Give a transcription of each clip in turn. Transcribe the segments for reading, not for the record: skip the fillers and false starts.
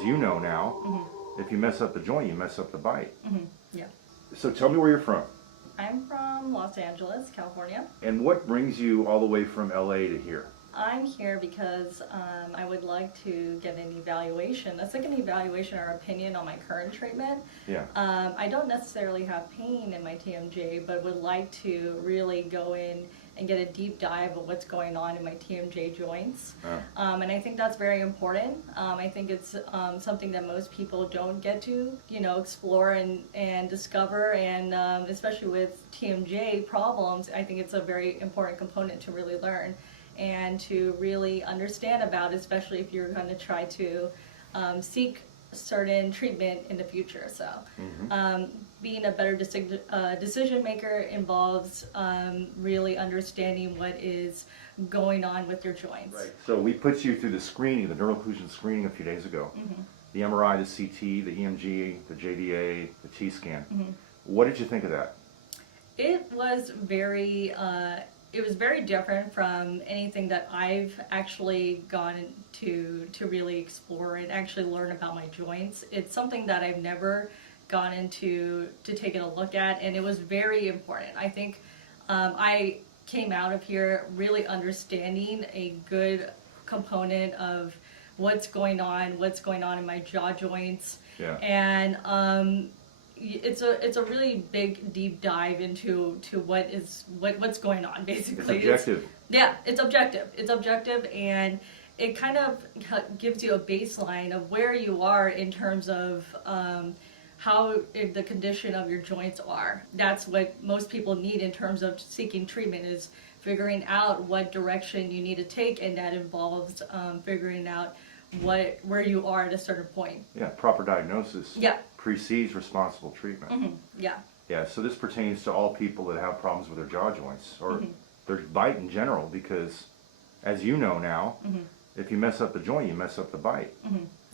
as you know now, if you mess up the joint, you mess up the bite. Yeah. So tell me where you're from. I'm from Los Angeles, California. And what brings you all the way from LA to here? I'm here because I would like to get an evaluation, a second evaluation or opinion on my current treatment. Yeah. I don't necessarily have pain in my TMJ, but would like to really go in and get a deep dive of what's going on in my TMJ joints. And I think that's very important. I think it's something that most people don't get to, explore and discover, and especially with TMJ problems, I think it's a very important component to really learn and to really understand about, especially if you're going to try to seek certain treatment in the future. So being a better decision maker involves really understanding what is going on with your joints. Right. So we put you through the screening, the neural occlusion screening a few days ago. The MRI, the CT, the EMG, the JDA, the T-Scan. What did you think of that? It was very different from anything that I've actually gone to really explore and actually learn about my joints. It's something that I've never gone into to take a look at, and it was very important. I think I came out of here really understanding a good component of what's going on in my jaw joints. Yeah. And it's a really big deep dive into what's going on, basically. It's objective. It's objective, and it kind of gives you a baseline of where you are in terms of how the condition of your joints are. That's what most people need in terms of seeking treatment, is figuring out what direction you need to take, and that involves figuring out where you are at a certain point. Yeah, proper diagnosis. Yeah. Precedes responsible treatment. Yeah. Yeah, so this pertains to all people that have problems with their jaw joints or their bite in general, because as you know now, if you mess up the joint, you mess up the bite.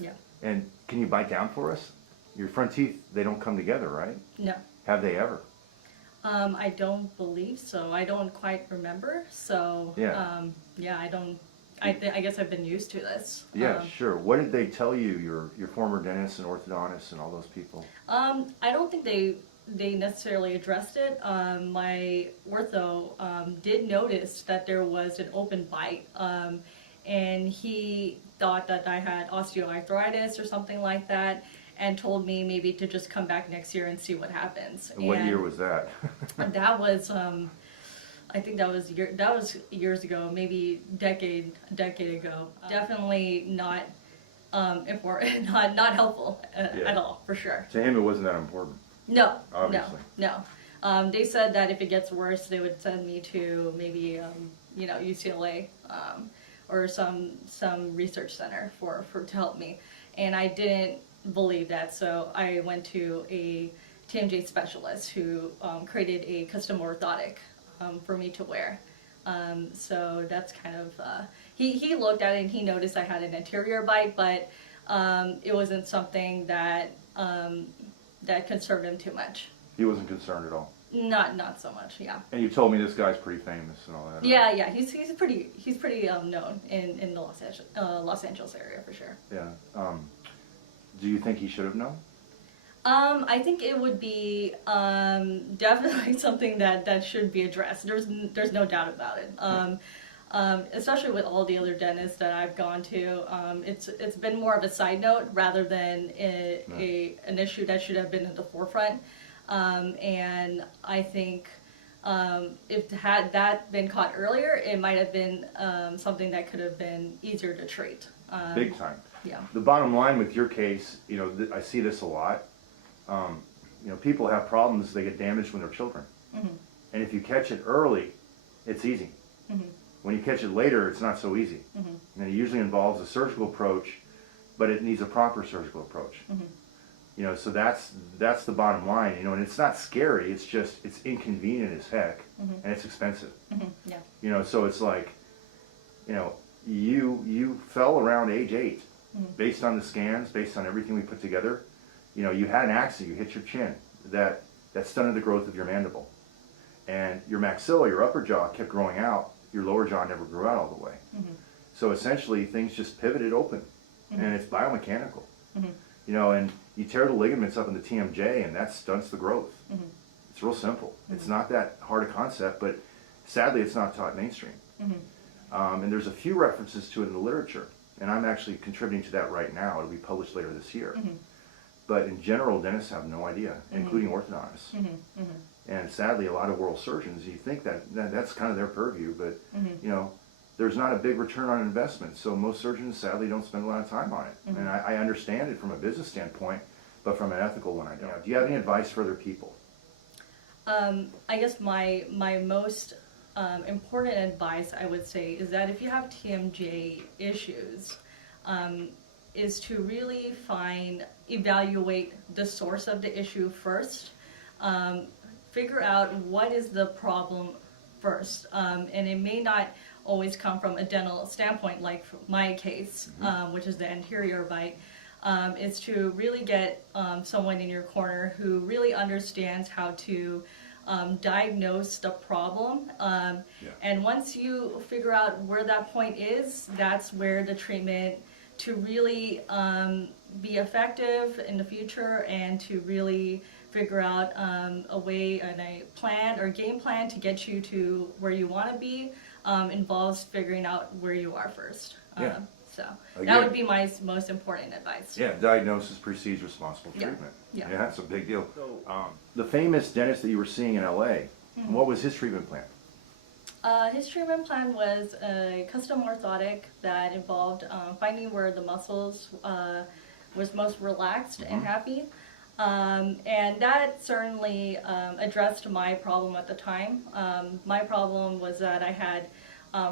Yeah. And can you bite down for us? Your front teeth, they don't come together, right? No. Have they ever? I don't believe so. I don't quite remember. So Yeah. I guess I've been used to this. Yeah, sure. What did they tell you, your former dentist and orthodontist and all those people? I don't think they necessarily addressed it. My ortho did notice that there was an open bite, and he thought that I had osteoarthritis or something like that, and told me maybe to just come back next year and see what happens. And what year was that? That was I think that was years ago, maybe a decade ago. Definitely not important, not helpful at all, for sure. To him, it wasn't that important. No, Obviously. no. They said that if it gets worse, they would send me to maybe UCLA or some research center to help me, and I didn't believe that, so I went to a TMJ specialist who created a custom orthotic for me to wear. So that's kind of, he looked at it and he noticed I had an anterior bite, but it wasn't something that concerned him too much. He wasn't concerned at all? Not so much, yeah. And you told me this guy's pretty famous and all that. Right? Yeah, he's pretty known in the Los Angeles area, for sure. Yeah. Do you think he should have known? I think it would be definitely something that should be addressed. There's no doubt about it. Especially with all the other dentists that I've gone to, it's been more of a side note rather than an issue that should have been at the forefront. And I think if had that been caught earlier, it might have been something that could have been easier to treat. Big time. Yeah. The bottom line with your case, I see this a lot. People have problems, they get damaged when they're children. And if you catch it early, it's easy. When you catch it later, it's not so easy. And it usually involves a surgical approach, but it needs a proper surgical approach. So that's the bottom line, and it's not scary, it's inconvenient as heck, and it's expensive. Yeah. So it's like, you fell around age 8, based on the scans, based on everything we put together. You had an accident, you hit your chin, that stunted the growth of your mandible. And your maxilla, your upper jaw, kept growing out, your lower jaw never grew out all the way. So essentially, things just pivoted open, and it's biomechanical. You know, and you tear the ligaments up in the TMJ, and that stunts the growth. It's real simple. It's not that hard a concept, but sadly, it's not taught mainstream. And there's a few references to it in the literature, and I'm actually contributing to that right now. It'll be published later this year. But in general, dentists have no idea, including orthodontists. And sadly, a lot of oral surgeons, you think that's kind of their purview, but you know, there's not a big return on investment. So most surgeons sadly don't spend a lot of time on it. And I understand it from a business standpoint, but from an ethical one, I don't. Do you have any advice for other people? I guess my most important advice, I would say, is that if you have TMJ issues, is to really evaluate the source of the issue first. Figure out what is the problem first. And it may not always come from a dental standpoint, like my case, which is the anterior bite. Is to really get someone in your corner who really understands how to diagnose the problem. And once you figure out where that point is, that's where the treatment to really be effective in the future and to really figure out a way and a plan or game plan to get you to where you want to be involves figuring out where you are first. So that would be my most important advice. Yeah, diagnosis precedes responsible treatment. Yeah, that's a big deal. So, the famous dentist that you were seeing in LA, what was his treatment plan? His treatment plan was a custom orthotic that involved finding where the muscles was most relaxed and happy. And that certainly addressed my problem at the time. My problem was that I had,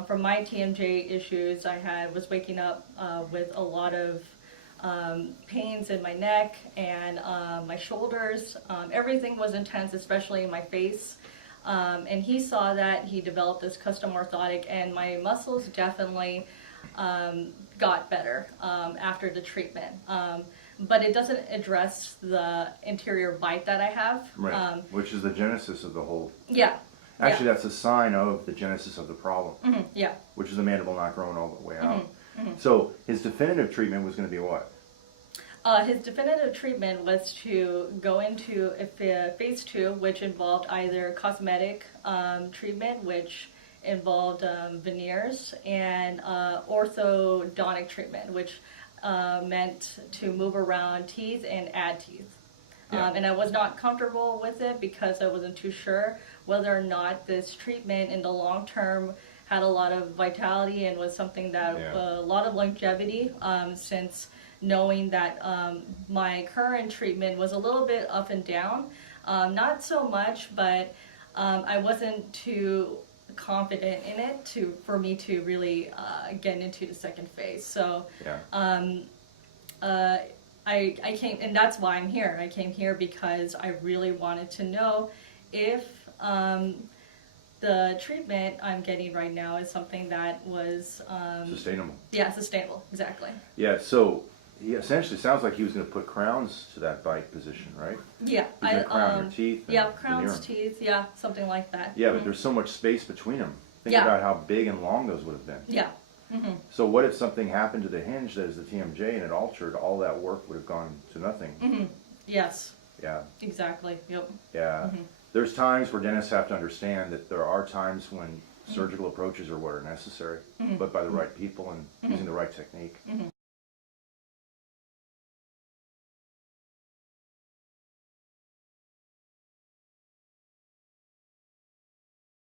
from my TMJ issues, was waking up with a lot of pains in my neck and my shoulders. Everything was intense, especially in my face. And he saw that, he developed this custom orthotic, and my muscles definitely got better after the treatment. But it doesn't address the anterior bite that I have. Right, which is the genesis of the whole... Yeah. Actually, that's a sign of the genesis of the problem. Yeah. Which is the mandible not growing all the way out. So his definitive treatment was going to be what? His definitive treatment was to go into phase 2, which involved either cosmetic treatment, which involved veneers, and orthodontic treatment, which meant to move around teeth and add teeth. And I was not comfortable with it because I wasn't too sure whether or not this treatment in the long term had a lot of vitality and was something that a lot of longevity, since knowing that my current treatment was a little bit up and down. Not so much, but I wasn't too confident in it for me to really get into the second phase. So I came, and that's why I'm here. I came here because I really wanted to know if the treatment I'm getting right now is something that was sustainable. Yeah, sustainable, exactly. Yeah, so he essentially sounds like he was going to put crowns to that bite position, right? Yeah, he's going to crown your teeth. Yeah, crowns, teeth, yeah, something like that. Yeah, but there's so much space between them. Think about how big and long those would have been. Yeah. So what if something happened to the hinge that is the TMJ and it altered, all that work would have gone to nothing? Yes. Yeah. Exactly, yep. Yeah. There's times where dentists have to understand that there are times when surgical approaches are what are necessary, but by the right people and using the right technique.